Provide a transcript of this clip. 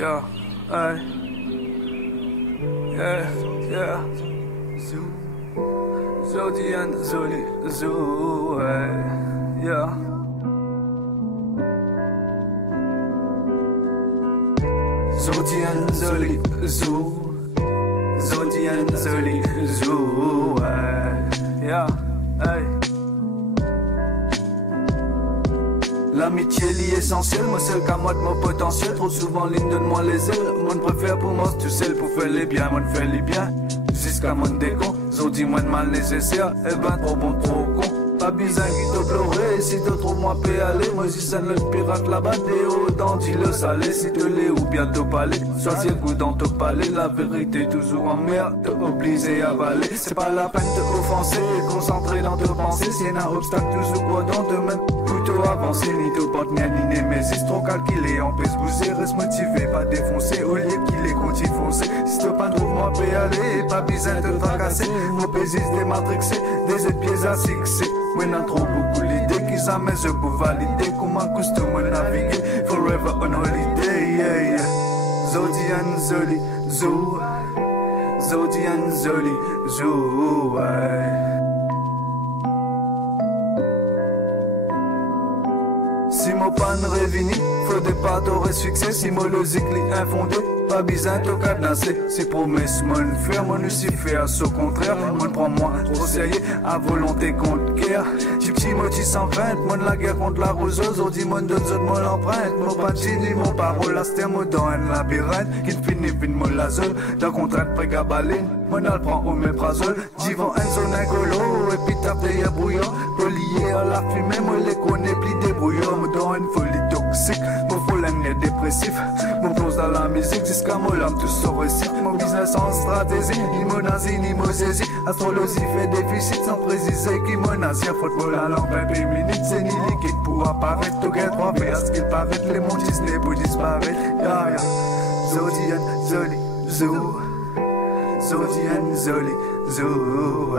Yeah, ay, yeah. Zodi and Zoli, Zoo, yeah. Zodi and Zoli, Zoo. Zodi and Zoli, Zoo, yeah, hey. L'amitié est essentielle, moi seul qu'à moi de mon potentiel. Trop souvent ligne donne-moi les ailes. Moi ne préfère pour moi tu sais pour faire les biens, moi ne fais les biens. Jusqu'à mon décon, Zodi moi de mal nécessaire. Eh ben trop bon, trop con. Pas besoin qui te pleurer, si te trouves moi peut aller. Moi si ça ne le pirate là-bas, t'es haut dans le salé. Si te l'est ou bien te palais, soit si le goût dans te palais. La vérité toujours en mer, te obligé à avaler. C'est pas la peine de offenser, concentré dans tes pensées. Si y a un obstacle toujours quoi dans demain, plutôt avancer. Ni te porte ni ni némésis, trop calculé, en pèse bouger. Reste motivé, pas défoncer, au lieu qu'il est continue foncer. Si te pas trouve moi peut aller, pas besoin de tracasser. Mon pésis dématrixé, des pieds à fixer. Moi n'a trop beaucoup l'idée qu'ils amènent je peux valider comment costume naviguer forever on holiday, yeah, yeah. Zodi and Zoli, Zoo. Zodi and Zoli, Zoo, Si mon pan révini, faut des pas d'aurait succès. Si mon logique infondé, pas besoin de cadenasser. C'est promesse, mon faire, mon Lucifer, au contraire. Mon prend moi trop sérieux, à volonté contre guerre. Petit moti 120, mon la guerre contre la roseuse. On dit mon donne mon l'empreinte. Mon patini, mon parole, la ster, mon dans un labyrinthe. Qui finit, mon la zone. D'un contrainte prégabaline, mon al prend au méprazole. Divan un zone incolo, et puis taper à brouillon. Relié à la fumée, moi les connais, plis débrouillons. Dans une folie toxique, mon folie est dépressif. Mon plonge dans la musique jusqu'à mon âme tout se récite. Mon business en stratégie, ni mon nazi ni mon saisie. Astrologie fait déficit sans préciser qui mon nazi. Football à l'an 20 minutes, c'est ni liquide pour apparaître. Tout gain 3 mais à ce qu'il paraît, les mondes Disney pour disparaître. Ya ya, Zodi and Zoli, Zoo. Zodi and Zoli, Zoo,